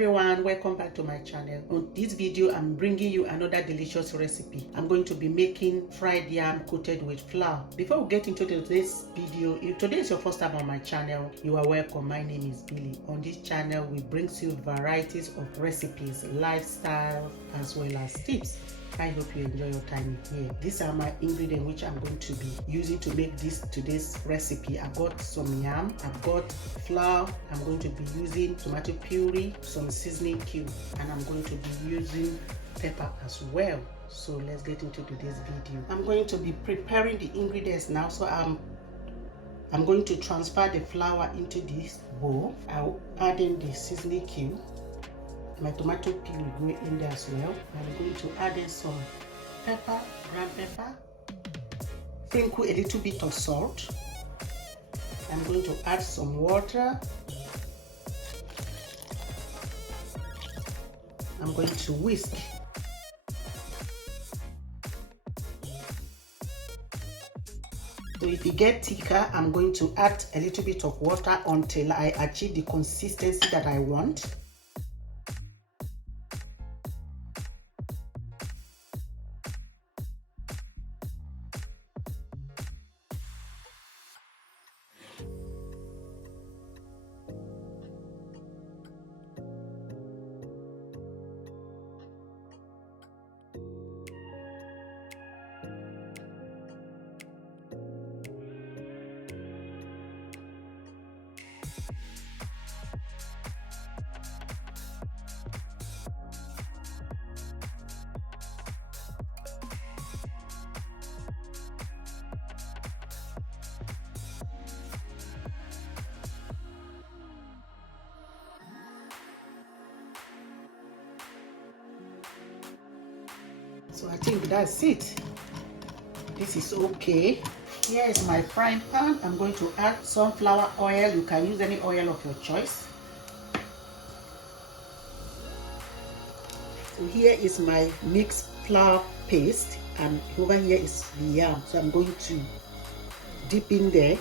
everyone, welcome back to my channel. On this video I'm bringing you another delicious recipe. I'm going to be making fried yam coated with flour. Before we get into today's video, if today is your first time on my channel, you are welcome. My name is Billy. On this channel we bring you varieties of recipes, lifestyle as well as tips. I hope you enjoy your time here. These are my ingredients which I'm going to be using to make today's recipe. I've got some yam, I've got flour, I'm going to be using tomato puree, some seasoning cube, and I'm going to be using pepper as well. So let's get into today's video. I'm going to be preparing the ingredients now. So I'm going to transfer the flour into this bowl. I'll add in the seasoning cube. My tomato peel will go in there as well. I'm going to add in some pepper, ground pepper, sprinkle a little bit of salt. I'm going to add some water. I'm going to whisk. So if it gets thicker, I'm going to add a little bit of water until I achieve the consistency that I want. So I think that's it. This is okay. Here is my frying pan. I'm going to add sunflower oil. You can use any oil of your choice. So here is my mixed flour paste, and over here is the yam. So I'm going to dip in there.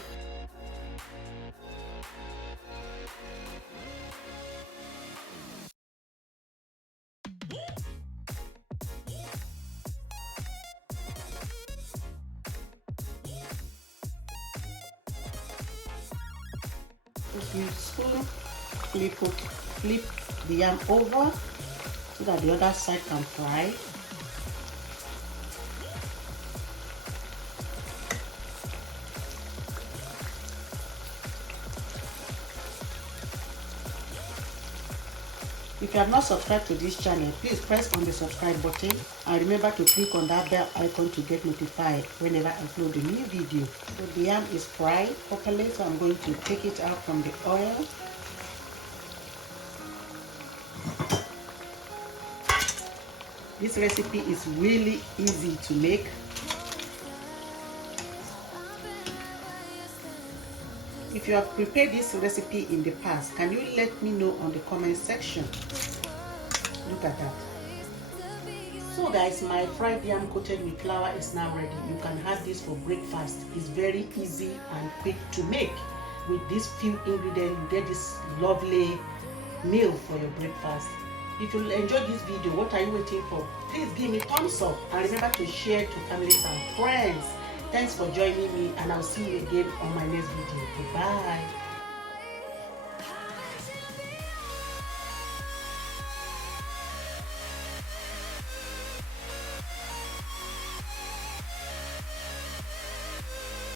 You spoon, flip the yam over so that the other side can fry. If you have not subscribed to this channel, please press on the subscribe button and remember to click on that bell icon to get notified whenever I upload a new video. So the yam is fried properly, so I'm going to take it out from the oil. This recipe is really easy to make. If you have prepared this recipe in the past, can you let me know on the comment section? Look at that. So guys, my fried yam coated with flour is now ready. You can have this for breakfast. It's very easy and quick to make. With these few ingredients, you get this lovely meal for your breakfast. If you enjoyed this video, what are you waiting for? Please give me thumbs up and remember to share to families and friends. Thanks for joining me, and I'll see you again on my next video. Goodbye.